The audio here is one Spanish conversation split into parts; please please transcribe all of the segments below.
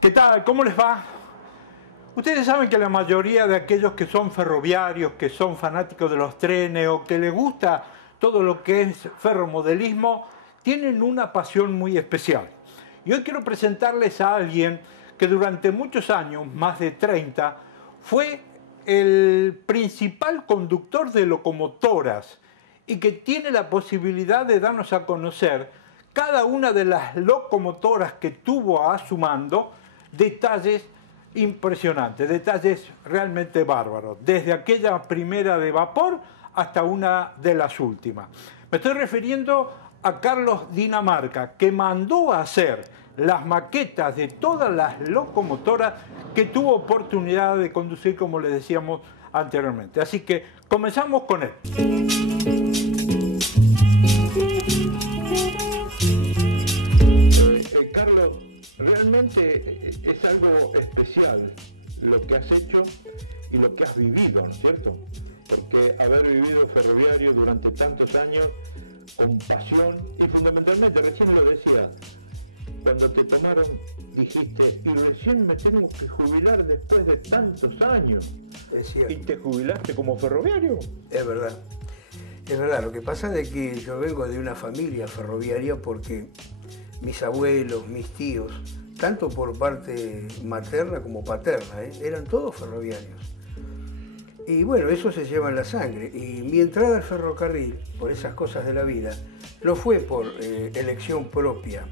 ¿Qué tal? ¿Cómo les va? Ustedes saben que la mayoría de aquellos que son ferroviarios, que son fanáticos de los trenes o que les gusta todo lo que es ferromodelismo, tienen una pasión muy especial. Y hoy quiero presentarles a alguien que durante muchos años, más de 30, fue el principal conductor de locomotoras y que tiene la posibilidad de darnos a conocer cada una de las locomotoras que tuvo a su mando, detalles impresionantes, detalles realmente bárbaros, desde aquella primera de vapor hasta una de las últimas. Me estoy refiriendo a Carlos Dinamarca, que mandó a hacer las maquetas de todas las locomotoras que tuvo oportunidad de conducir, como les decíamos anteriormente. Así que comenzamos con él. Carlos, realmente es algo especial lo que has hecho y lo que has vivido, ¿no es cierto? Porque haber vivido ferroviario durante tantos años, con pasión, y fundamentalmente, recién lo decía, cuando te tomaron dijiste, y recién me tengo que jubilar después de tantos años. Es cierto. ¿Y te jubilaste como ferroviario? Es verdad. Es verdad. Lo que pasa es que yo vengo de una familia ferroviaria porque mis abuelos, mis tíos, tanto por parte materna como paterna, eran todos ferroviarios. Y bueno, eso se lleva en la sangre. Y mi entrada al ferrocarril, por esas cosas de la vida, no fue por elección propia.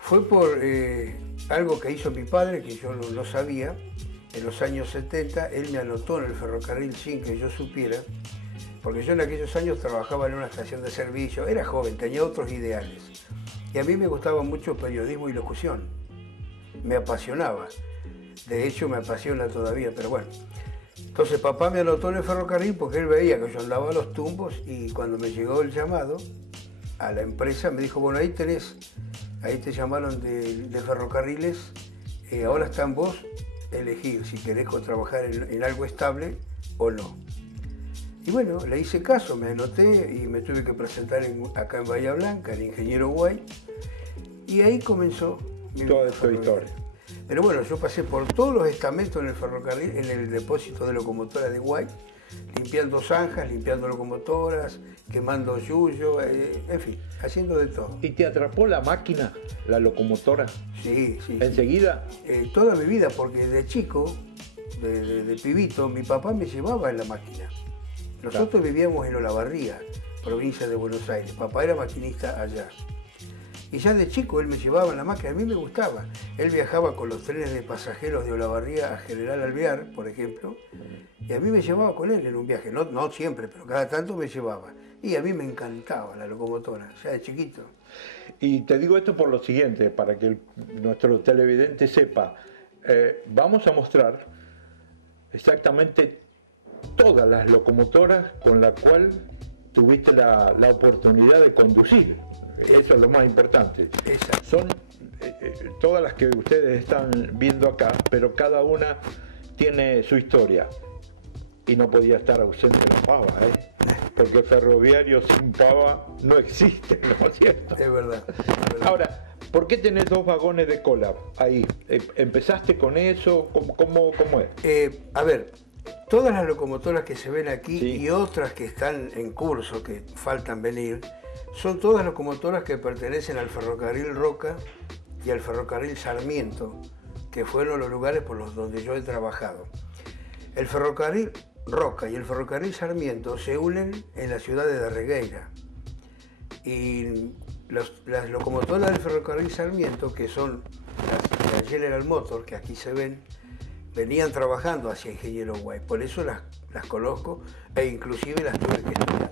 Fue por algo que hizo mi padre, que yo no sabía. En los años 70, él me anotó en el ferrocarril sin que yo supiera, porque yo en aquellos años trabajaba en una estación de servicio, era joven, tenía otros ideales. Y a mí me gustaba mucho periodismo y locución. Me apasionaba. De hecho, me apasiona todavía, pero bueno. Entonces papá me anotó en el ferrocarril porque él veía que yo andaba a los tumbos y cuando me llegó el llamado a la empresa me dijo, bueno, ahí te llamaron de ferrocarriles, ahora está en vos elegir si querés trabajar en algo estable o no. Y bueno, le hice caso, me anoté y me tuve que presentar acá en Bahía Blanca, en Ingeniero Guay, y ahí comenzó toda esta historia. Pero bueno, yo pasé por todos los estamentos en el ferrocarril, en el depósito de locomotoras de Guay, limpiando zanjas, limpiando locomotoras, quemando yuyo, en fin, haciendo de todo. ¿Y te atrapó la máquina, la locomotora? Sí, sí. ¿Enseguida? Toda mi vida, porque de chico, de pibito, mi papá me llevaba en la máquina. Nosotros vivíamos en Olavarría, provincia de Buenos Aires. Papá era maquinista allá. Y ya de chico él me llevaba en la máquina, a mí me gustaba. Él viajaba con los trenes de pasajeros de Olavarría a General Alvear, por ejemplo, y a mí me llevaba con él en un viaje. No siempre, pero cada tanto me llevaba. Y a mí me encantaba la locomotora, ya de chiquito. Y te digo esto por lo siguiente, para que nuestro televidente sepa. Vamos a mostrar exactamente todas las locomotoras con las cuales tuviste la oportunidad de conducir. Eso es lo más importante. Exacto. Son todas las que ustedes están viendo acá, pero cada una tiene su historia. Y no podía estar ausente la pava, porque ferroviario sin pava no existe, ¿no es cierto? Es verdad. Ahora, ¿por qué tenés dos vagones de cola ahí? ¿Empezaste con eso? ¿Cómo es? A ver, todas las locomotoras que se ven aquí Sí. y otras que están en curso, que faltan venir, son todas locomotoras que pertenecen al ferrocarril Roca y al ferrocarril Sarmiento, que fueron los lugares por los donde yo he trabajado. El ferrocarril Roca y el ferrocarril Sarmiento se unen en la ciudad de Darregueira. Y las locomotoras del ferrocarril Sarmiento, que son las de General Motors, que aquí se ven, venían trabajando hacia Ingeniero Guay. Por eso las conozco e inclusive las tuve que estudiar.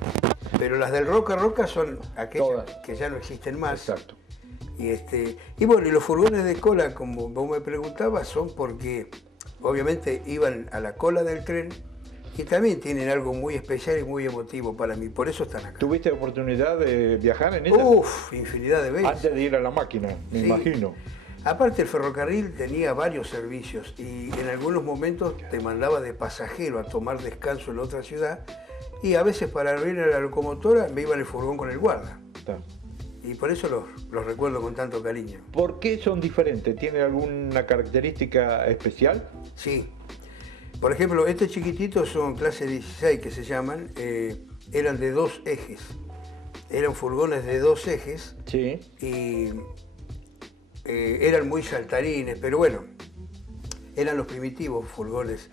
Pero las del Roca son aquellas Todas. que ya no existen más. Exacto. Y bueno, y los furgones de cola, como vos me preguntabas, son porque obviamente iban a la cola del tren y también tienen algo muy especial y muy emotivo para mí, por eso están acá. ¿Tuviste oportunidad de viajar en ella? Uf, infinidad de veces. Antes de ir a la máquina, me Sí. imagino. Aparte el ferrocarril tenía varios servicios y en algunos momentos te mandaba de pasajero a tomar descanso en otra ciudad y a veces para abrir a la locomotora me iba en el furgón con el guarda. Está. y por eso los recuerdo con tanto cariño. ¿Por qué son diferentes? ¿Tiene alguna característica especial? Sí. Por ejemplo, estos chiquititos son clase 16 que se llaman, eran de 2 ejes. Eran furgones de 2 ejes. Sí. Y eran muy saltarines, pero bueno, eran los primitivos furgones.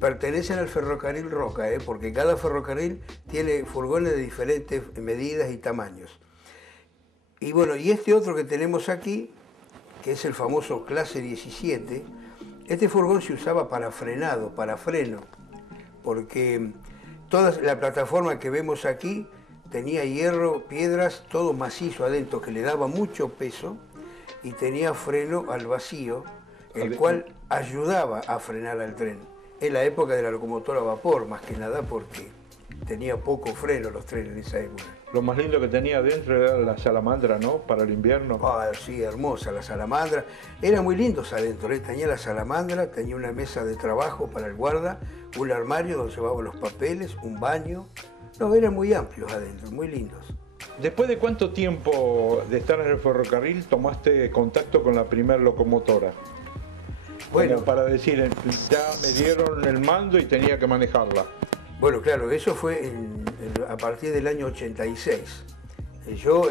Pertenecen al ferrocarril Roca, porque cada ferrocarril tiene furgones de diferentes medidas y tamaños. Y bueno, y este otro que tenemos aquí, que es el famoso clase 17, este furgón se usaba para frenado, para freno, porque toda la plataforma que vemos aquí tenía hierro, piedras, todo macizo adentro, que le daba mucho peso, y tenía freno al vacío, el cual ayudaba a frenar al tren. En la época de la locomotora a vapor, más que nada porque tenía poco freno los trenes en esa época. Lo más lindo que tenía adentro era la salamandra, ¿no? Para el invierno. Ah, sí, hermosa la salamandra. Era muy lindos adentro, Tenía la salamandra, tenía una mesa de trabajo para el guarda, un armario donde llevaba los papeles, un baño. No, eran muy amplios adentro, muy lindos. ¿Después de cuánto tiempo de estar en el ferrocarril tomaste contacto con la primera locomotora? Bueno, como para decir, ya me dieron el mando y tenía que manejarla. Bueno, claro, eso fue a partir del año 86. Yo,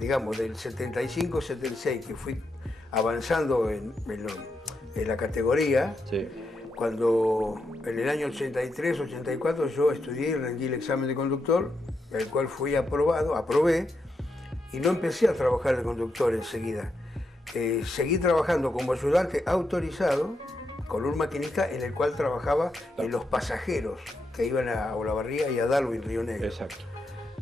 digamos, del 75-76, que fui avanzando en la categoría, sí. Cuando en el año 83-84 yo estudié y rendí el examen de conductor, el cual fui aprobé, y no empecé a trabajar de conductor enseguida. Seguí trabajando como ayudante autorizado con un maquinista en el cual trabajaba en los pasajeros que iban a Olavarría y a Darwin, Río Negro. Exacto.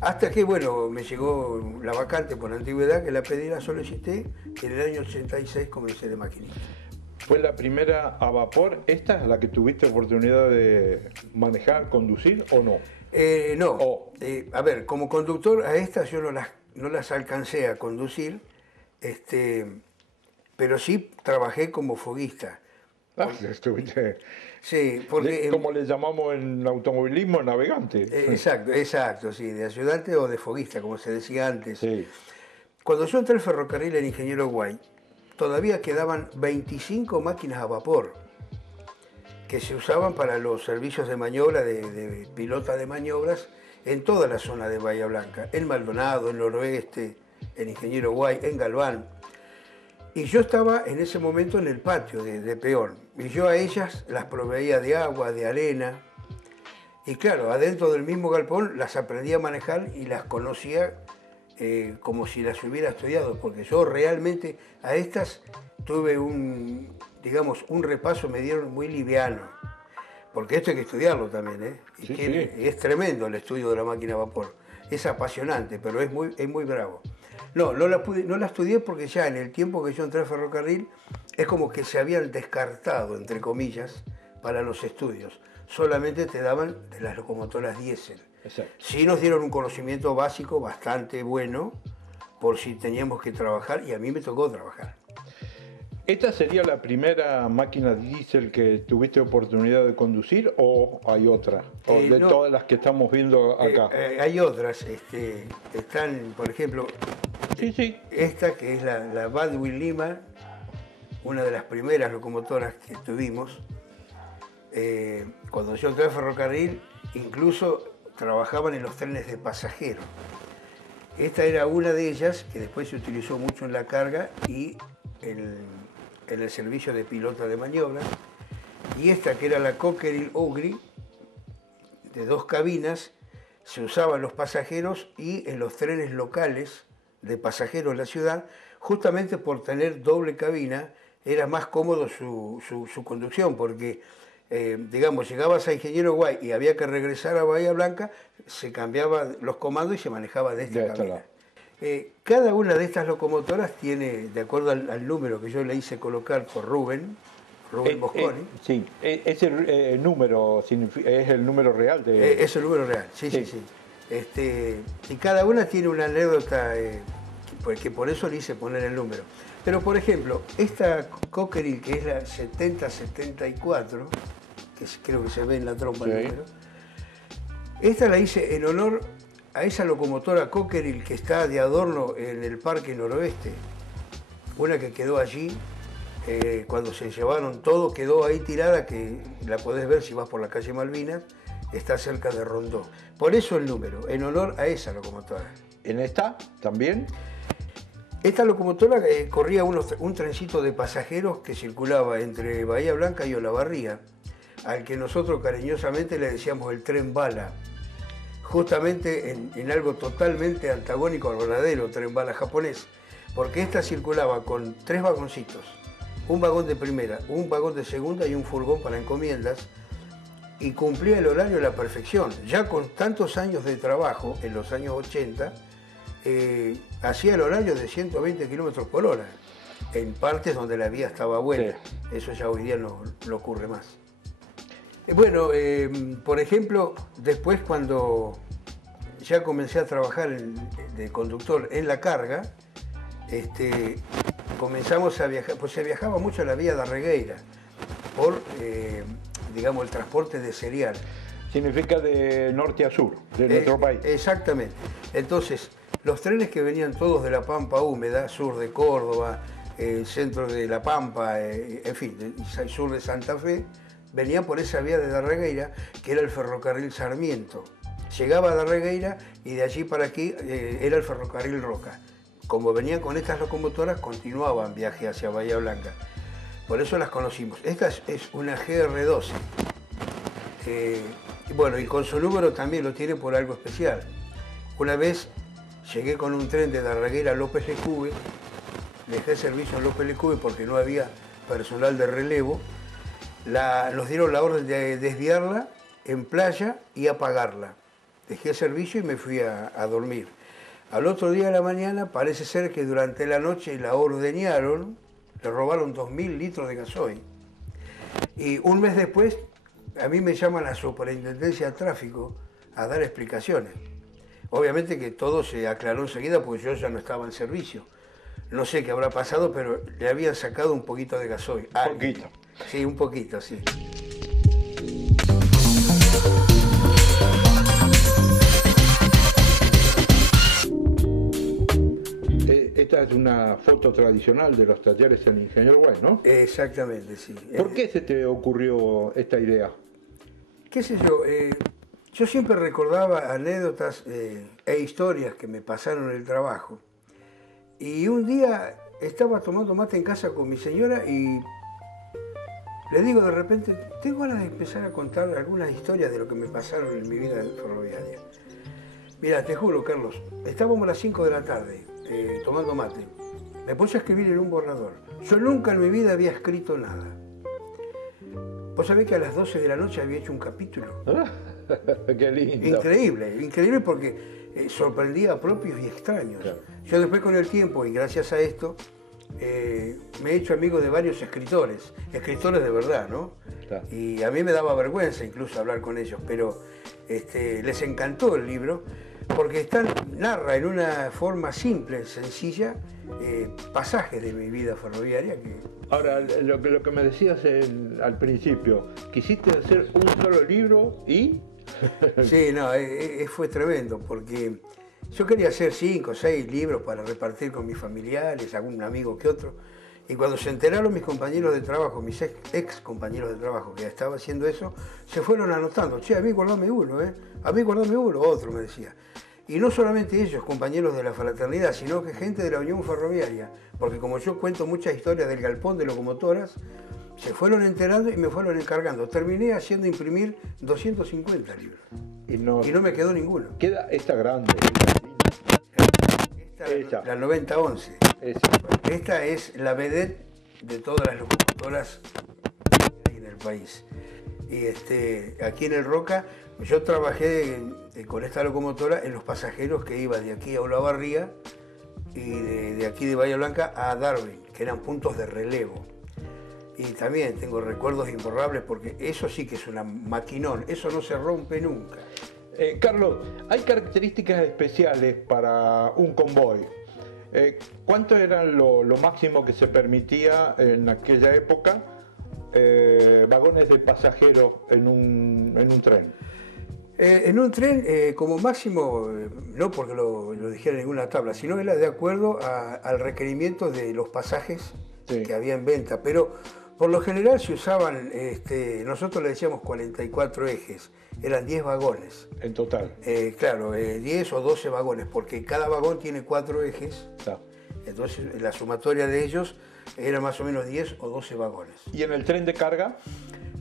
Hasta que, bueno, me llegó la vacante por antigüedad, que la pedí, la solicité, y en el año 86 comencé de maquinista. ¿Fue la primera a vapor? ¿Esta es la que tuviste oportunidad de manejar, conducir o no? No. A ver, como conductor a estas yo no las alcancé a conducir, pero sí trabajé como foguista. Ah, estuviste... Sí, porque... Como le llamamos en automovilismo, navegante. Exacto, sí, de ayudante o de foguista, como se decía antes. Sí. Cuando yo entré al ferrocarril en Ingeniero Guay, todavía quedaban 25 máquinas a vapor que se usaban para los servicios de maniobra, de pilota de maniobras, en toda la zona de Bahía Blanca, en Maldonado, en Noroeste, en Ingeniero Guay, en Galván. Y yo estaba en ese momento en el patio de peón, y yo a ellas las proveía de agua, de arena, y claro, adentro del mismo galpón las aprendí a manejar y las conocía como si las hubiera estudiado, porque yo realmente a estas tuve un repaso, me dieron muy liviano, porque esto hay que estudiarlo también, y sí, sí. Es tremendo el estudio de la máquina a vapor, es apasionante, pero es muy bravo. No la estudié porque ya en el tiempo que yo entré al ferrocarril es como que se habían descartado, entre comillas, para los estudios. Solamente te daban de las locomotoras diésel. Exacto. Sí nos dieron un conocimiento básico bastante bueno por si teníamos que trabajar, y a mí me tocó trabajar. ¿Esta sería la primera máquina diésel que tuviste oportunidad de conducir o hay otra? ¿O de no, todas las que estamos viendo acá? Hay otras. Están, por ejemplo, sí. Esta que es la Badwill Lima, una de las primeras locomotoras que tuvimos. Cuando yo entré al ferrocarril, incluso trabajaban en los trenes de pasajeros. Esta era una de ellas, que después se utilizó mucho en la carga y en el servicio de pilota de maniobra. Y esta, que era la Cockerill Ogre, de 2 cabinas, se usaba en los pasajeros y en los trenes locales de pasajeros en la ciudad, justamente por tener doble cabina, era más cómodo su conducción, porque digamos, llegabas a Ingeniero Guay y había que regresar a Bahía Blanca, se cambiaban los comandos y se manejaba de esta cabina. Cada una de estas locomotoras tiene, de acuerdo al número que yo le hice colocar por Rubén Mosconi. Sí, ese número es el número real de... Es el número real, sí. Y cada una tiene una anécdota, que por eso le hice poner el número. Pero, por ejemplo, esta Cockerill, que es la 7074, que creo que se ve en la trompa el número, esta la hice en honor a esa locomotora Cockerill que está de adorno en el Parque Noroeste, una que quedó allí, cuando se llevaron todo, quedó ahí tirada, que la podés ver si vas por la calle Malvinas, está cerca de Rondó. Por eso el número, en honor a esa locomotora. ¿En esta también? Esta locomotora corría un trencito de pasajeros que circulaba entre Bahía Blanca y Olavarría, al que nosotros cariñosamente le decíamos el tren bala, justamente en algo totalmente antagónico al verdadero tren bala japonés, porque esta circulaba con 3 vagoncitos, un vagón de primera, un vagón de segunda y un furgón para encomiendas, y cumplía el horario a la perfección. Ya con tantos años de trabajo, en los años 80, hacía el horario de 120 kilómetros por hora, en partes donde la vía estaba buena. Sí. Eso ya hoy día no ocurre más. Bueno, por ejemplo, después cuando ya comencé a trabajar de conductor en la carga, comenzamos a viajar, pues se viajaba mucho a la vía de Arregueira por, digamos, el transporte de cereal. Significa de norte a sur, de nuestro país. Exactamente. Entonces, los trenes que venían todos de la Pampa húmeda, sur de Córdoba, centro de La Pampa, en fin, sur de Santa Fe, venían por esa vía de Darregueira, que era el ferrocarril Sarmiento. Llegaba a Darregueira y de allí para aquí era el ferrocarril Roca. Como venían con estas locomotoras, continuaban viaje hacia Bahía Blanca. Por eso las conocimos. Esta es una GR12. Bueno, y con su número también lo tiene por algo especial. Una vez llegué con un tren de Darregueira a López Lecube, dejé servicio en López Lecube porque no había personal de relevo. Nos dieron la orden de desviarla en playa y apagarla. Dejé el servicio y me fui a dormir. Al otro día de la mañana parece ser que durante la noche la ordeñaron, le robaron 2.000 litros de gasoil. Y un mes después a mí me llaman a la Superintendencia de Tráfico a dar explicaciones. Obviamente que todo se aclaró enseguida porque yo ya no estaba en servicio. No sé qué habrá pasado, pero le habían sacado un poquito de gasoil. Un poquito. Sí, un poquito, sí. Esta es una foto tradicional de los talleres en Ingeniero Güell, ¿no? Exactamente, sí. ¿Por qué se te ocurrió esta idea? ¿Qué sé yo? Yo siempre recordaba anécdotas e historias que me pasaron en el trabajo. Y un día estaba tomando mate en casa con mi señora y le digo de repente, tengo ganas de empezar a contar algunas historias de lo que me pasaron en mi vida ferroviaria. Mira, te juro, Carlos, estábamos a las 5 de la tarde tomando mate. Me puse a escribir en un borrador. Yo nunca en mi vida había escrito nada. Vos sabés que a las 12 de la noche había hecho un capítulo. ¡Qué lindo! Increíble, increíble porque sorprendía a propios y extraños. Claro. Yo después con el tiempo, y gracias a esto, me he hecho amigo de varios escritores de verdad, ¿no? Claro. Y a mí me daba vergüenza incluso hablar con ellos, pero les encantó el libro porque narra en una forma simple, sencilla, pasajes de mi vida ferroviaria. Ahora, lo que me decías al principio, quisiste hacer un solo libro y... Sí, no, fue tremendo porque yo quería hacer 5 o 6 libros para repartir con mis familiares, algún amigo que otro. Y cuando se enteraron mis compañeros de trabajo, mis ex compañeros de trabajo que estaba haciendo eso, se fueron anotando. Che, a mí guardame uno, a mí guardame uno, otro me decía. Y no solamente ellos, compañeros de la fraternidad, sino que gente de la Unión Ferroviaria. Porque como yo cuento muchas historias del galpón de locomotoras, se fueron enterando y me fueron encargando. Terminé haciendo imprimir 250 libros. Y no me quedó ninguno. Queda esta grande. Esta. La 9011. Esta es la vedette de todas las locomotoras en el país. Y aquí en el Roca, yo trabajé con esta locomotora en los pasajeros que iba de aquí a Olavarría y de aquí de Bahía Blanca a Darwin, que eran puntos de relevo. Y también tengo recuerdos imborrables porque eso sí que es una maquinón, eso no se rompe nunca. Carlos, hay características especiales para un convoy. ¿Cuánto era lo máximo que se permitía en aquella época vagones de pasajeros en un tren? En un tren, como máximo, no porque lo dijera en ninguna tabla, sino era de acuerdo al requerimiento de los pasajes Sí. que había en venta. Pero por lo general se usaban, nosotros le decíamos 44 ejes, eran 10 vagones. En total. Claro, 10 o 12 vagones, porque cada vagón tiene 4 ejes. Está. Entonces la sumatoria de ellos era más o menos 10 o 12 vagones. ¿Y en el tren de carga?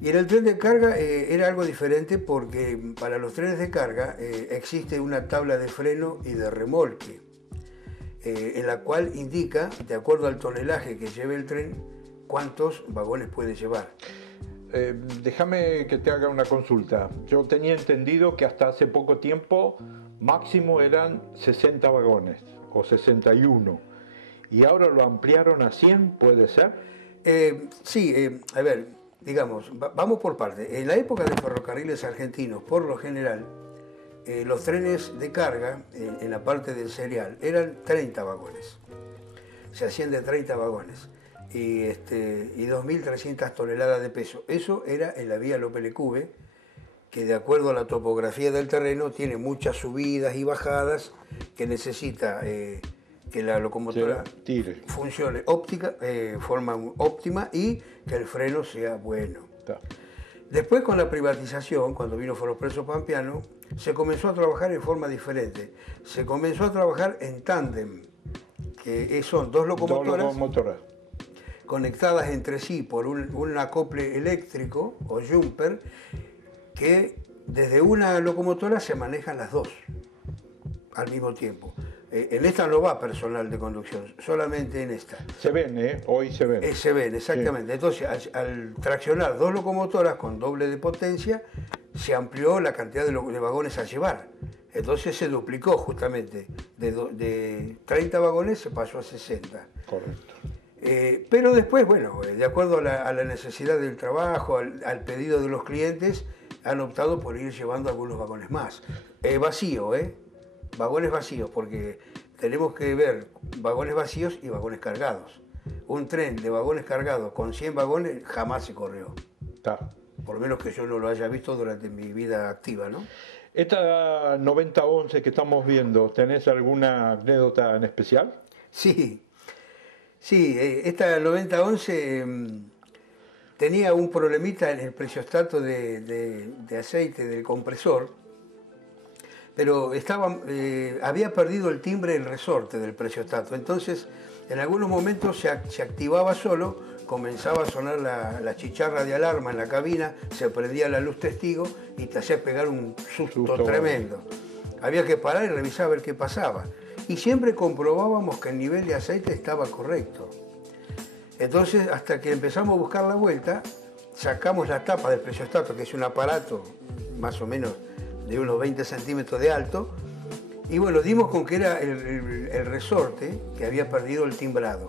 Y en el tren de carga era algo diferente porque para los trenes de carga existe una tabla de freno y de remolque, en la cual indica, de acuerdo al tonelaje que lleve el tren, cuántos vagones puede llevar. Déjame que te haga una consulta. Yo tenía entendido que hasta hace poco tiempo máximo eran 60 vagones o 61 y ahora lo ampliaron a 100, ¿puede ser? Sí, a ver, digamos, vamos por partes. En la época de ferrocarriles argentinos, por lo general, los trenes de carga, en la parte del serial, eran 30 vagones. Se hacían de 30 vagones y 2.300 toneladas de peso. Eso era en la vía López Lecube, que de acuerdo a la topografía del terreno tiene muchas subidas y bajadas, que necesita que la locomotora funcione forma óptima y que el freno sea bueno. Está. Después, con la privatización, cuando vino Ferropreso Pampeano, se comenzó a trabajar en forma diferente. Se comenzó a trabajar en tándem, que son dos locomotoras conectadas entre sí por un acople eléctrico o jumper, que desde una locomotora se manejan las dos al mismo tiempo. En esta no va personal de conducción, solamente en esta. Se ven, hoy se ven. Se ven, exactamente. Sí. Entonces, al traccionar dos locomotoras con doble de potencia, se amplió la cantidad de vagones a llevar. Entonces se duplicó justamente. De 30 vagones se pasó a 60. Correcto. Pero después, bueno, de acuerdo a la necesidad del trabajo, al pedido de los clientes, han optado por ir llevando algunos vagones más. Vacío, vagones vacíos, porque tenemos que ver vagones vacíos y vagones cargados. Un tren de vagones cargados con 100 vagones jamás se corrió. Está. Por lo menos que yo no lo haya visto durante mi vida activa, ¿no? Esta 9011 que estamos viendo, ¿tenés alguna anécdota en especial? Sí, esta 9011 tenía un problemita en el presiostato de aceite del compresor, pero había perdido el timbre el resorte del presiostato. Entonces, en algunos momentos se activaba solo, comenzaba a sonar la chicharra de alarma en la cabina, se prendía la luz testigo y te hacía pegar un susto tremendo. Había que parar y revisar a ver qué pasaba. Y siempre comprobábamos que el nivel de aceite estaba correcto. Entonces, hasta que empezamos a buscar la vuelta, sacamos la tapa del presiostato, que es un aparato más o menos de unos 20 centímetros de alto, y bueno, dimos con que era el resorte que había perdido el timbrado.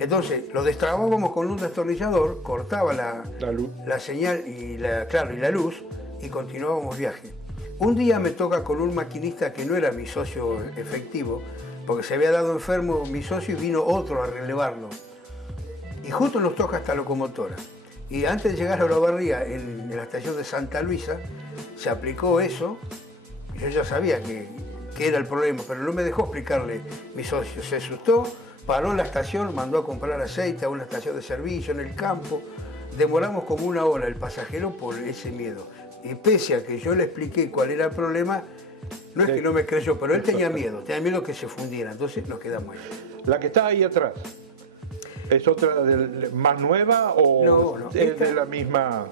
Entonces lo destrabábamos con un destornillador, cortaba la señal y la luz, y continuábamos viaje. Un día me toca con un maquinista que no era mi socio efectivo, porque se había dado enfermo mi socio y vino otro a relevarlo. Y justo nos toca esta locomotora. Y antes de llegar a Olavarría, en la estación de Santa Luisa, se aplicó eso. Yo ya sabía que era el problema, pero no me dejó explicarle mi socio. Se asustó, paró en la estación, mandó a comprar aceite a una estación de servicio en el campo. Demoramos como una hora el pasajero por ese miedo. Y pese a que yo le expliqué cuál era el problema, no es que no me creyó, pero él tenía miedo que se fundiera. Entonces nos quedamos ahí. La que está ahí atrás, ¿es otra más nueva o no, es de la misma?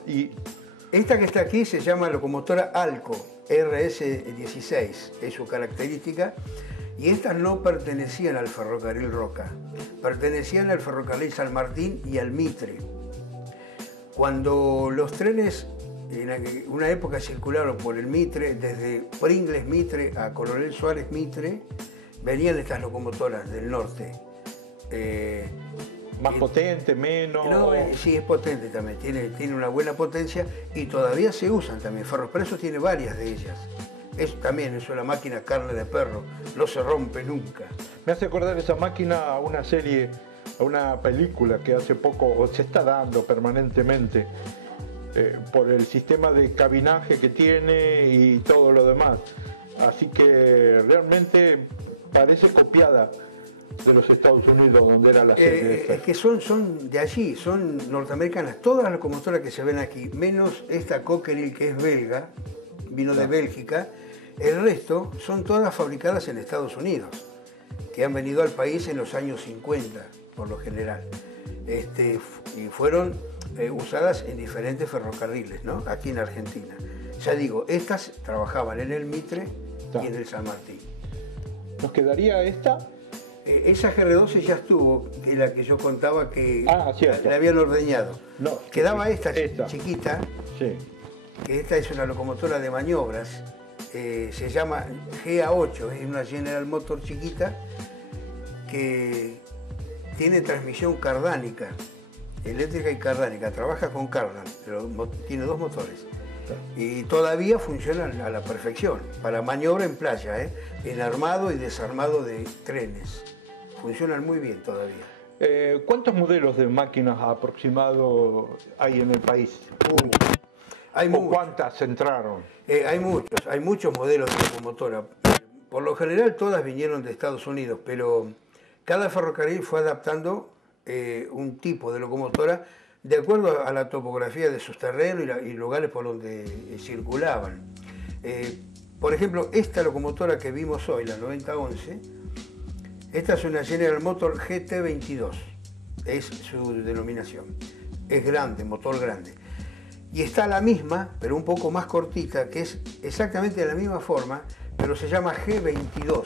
Esta que está aquí se llama locomotora Alco, RS16, es su característica, y estas no pertenecían al ferrocarril Roca, pertenecían al ferrocarril San Martín y al Mitre. Cuando los trenes en una época circularon por el Mitre, desde Pringles Mitre a Coronel Suárez Mitre, venían estas locomotoras del norte. ¿Más potente, menos? No, sí, es potente también, tiene una buena potencia y todavía se usan también. Ferropreso tiene varias de ellas. También es una máquina carne de perro, no se rompe nunca. Me hace acordar esa máquina a una serie, a una película que hace poco, o se está dando permanentemente, por el sistema de cabinaje que tiene y todo lo demás. Así que realmente parece copiada de los Estados Unidos, donde era la sede de esta. Es que son de allí, son norteamericanas. Todas las locomotoras que se ven aquí, menos esta Cockerill que es belga, vino de Bélgica, el resto son todas fabricadas en Estados Unidos, que han venido al país en los años 50, por lo general. Y fueron usadas en diferentes ferrocarriles, ¿no? Aquí en Argentina. Ya digo, estas trabajaban en el Mitre y en el San Martín. ¿Nos quedaría esta? Esa GR12 ya estuvo, que es la que yo contaba que cierto, la habían ordeñado. No, quedaba esta chiquita, sí, que esta es una locomotora de maniobras, se llama GA8, es una General Motors chiquita que tiene transmisión cardánica, eléctrica y cardánica, trabaja con cardan, pero tiene dos motores. Y todavía funcionan a la perfección, para maniobra en playa, en armado y desarmado de trenes. Funcionan muy bien todavía. ¿Cuántos modelos de máquinas aproximados hay en el país? Hay muchos. ¿Cuántas entraron? Hay muchos modelos de locomotora. Por lo general todas vinieron de Estados Unidos, pero cada ferrocarril fue adaptando un tipo de locomotora de acuerdo a la topografía de sus terrenos y lugares por donde circulaban. Por ejemplo, esta locomotora que vimos hoy, la 9011, esta es una General Motors GT22, es su denominación. Es grande, motor grande. Y está la misma, pero un poco más cortita, que es exactamente de la misma forma, pero se llama G22.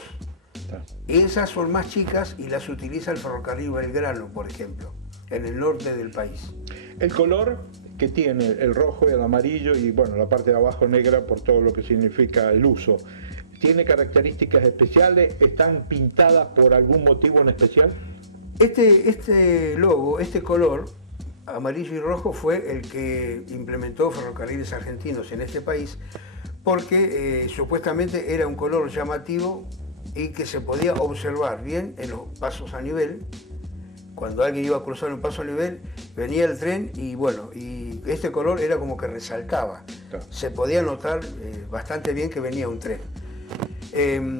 Esas son más chicas y las utiliza el ferrocarril Belgrano, por ejemplo, en el norte del país. El color que tiene, el rojo y el amarillo y bueno, la parte de abajo negra por todo lo que significa el uso, ¿tiene características especiales? ¿Están pintadas por algún motivo en especial? Este logo, este color, amarillo y rojo, fue el que implementó Ferrocarriles Argentinos en este país porque supuestamente era un color llamativo y que se podía observar bien en los pasos a nivel. Cuando alguien iba a cruzar un paso a nivel, venía el tren y bueno, y este color era como que resaltaba. Claro. Se podía notar bastante bien que venía un tren.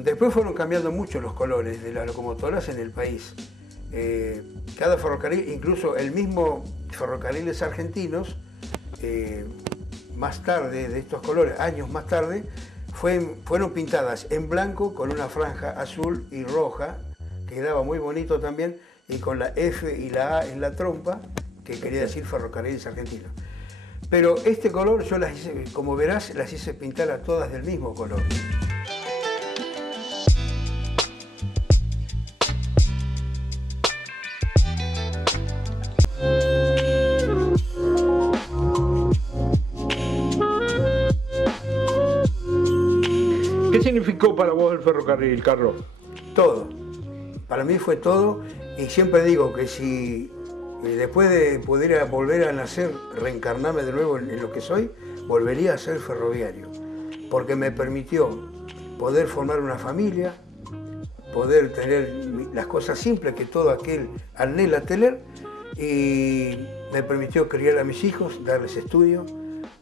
Después fueron cambiando mucho los colores de las locomotoras en el país. Cada ferrocarril, incluso el mismo Ferrocarriles Argentinos, más tarde de estos colores, años más tarde, fueron pintadas en blanco con una franja azul y roja, que quedaba muy bonito también, y con la F y la A en la trompa, que quería decir Ferrocarriles Argentinos. Pero este color yo las hice, como verás, las hice pintar a todas del mismo color. ¿Qué significó para vos el ferrocarril, Carlos? Todo. Para mí fue todo. Y siempre digo que si después de poder volver a nacer, reencarnarme de nuevo en lo que soy, volvería a ser ferroviario, porque me permitió poder formar una familia, poder tener las cosas simples que todo aquel anhela tener, y me permitió criar a mis hijos, darles estudio.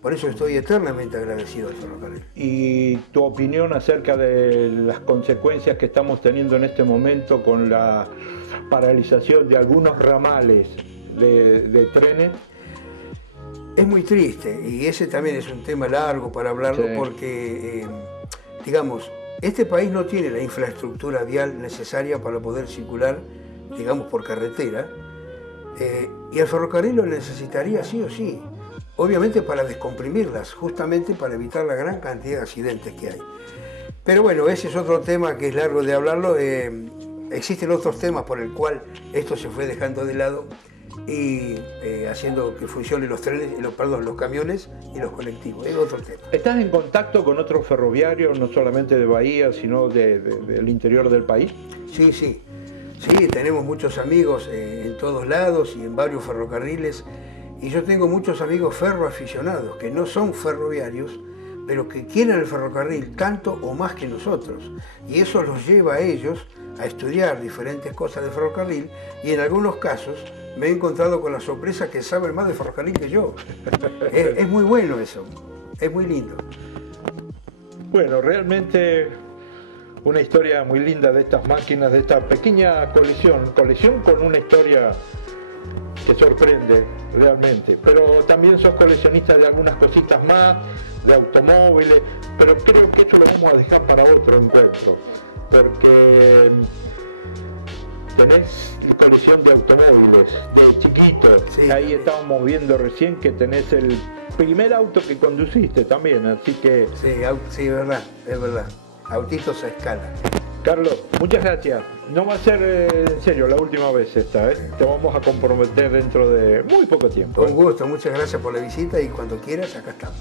Por eso estoy eternamente agradecido al ferrocarril. ¿Y tu opinión acerca de las consecuencias que estamos teniendo en este momento con la paralización de algunos ramales de trenes? Es muy triste y ese también es un tema largo para hablarlo, sí. Porque, digamos, este país no tiene la infraestructura vial necesaria para poder circular, digamos, por carretera, y el ferrocarril lo necesitaría sí o sí. Obviamente para descomprimirlas, justamente para evitar la gran cantidad de accidentes que hay. Pero bueno, ese es otro tema que es largo de hablarlo. Existen otros temas por el cual esto se fue dejando de lado y haciendo que funcionen los trenes, los camiones y los colectivos. Es otro tema. ¿Estás en contacto con otros ferroviarios, no solamente de Bahía, sino del interior del país? Sí, sí. Sí, tenemos muchos amigos en todos lados y en varios ferrocarriles. Y yo tengo muchos amigos ferroaficionados que no son ferroviarios, pero que quieren el ferrocarril tanto o más que nosotros. Y eso los lleva a ellos a estudiar diferentes cosas de ferrocarril, y en algunos casos me he encontrado con la sorpresa que saben más de ferrocarril que yo. Es muy bueno eso, es muy lindo. Bueno, realmente una historia muy linda de estas máquinas, de esta pequeña colisión con una historia que sorprende realmente. Pero también sos coleccionista de algunas cositas más, de automóviles, pero creo que eso lo vamos a dejar para otro encuentro, porque tenés colección de automóviles, de chiquitos. Sí, ahí estábamos viendo recién que tenés el primer auto que conduciste también, así que... Sí, es verdad. Autitos a escala. Carlos, muchas gracias. No va a ser en serio la última vez esta, ¿eh? Te vamos a comprometer dentro de muy poco tiempo. Con gusto, muchas gracias por la visita y cuando quieras, acá estamos.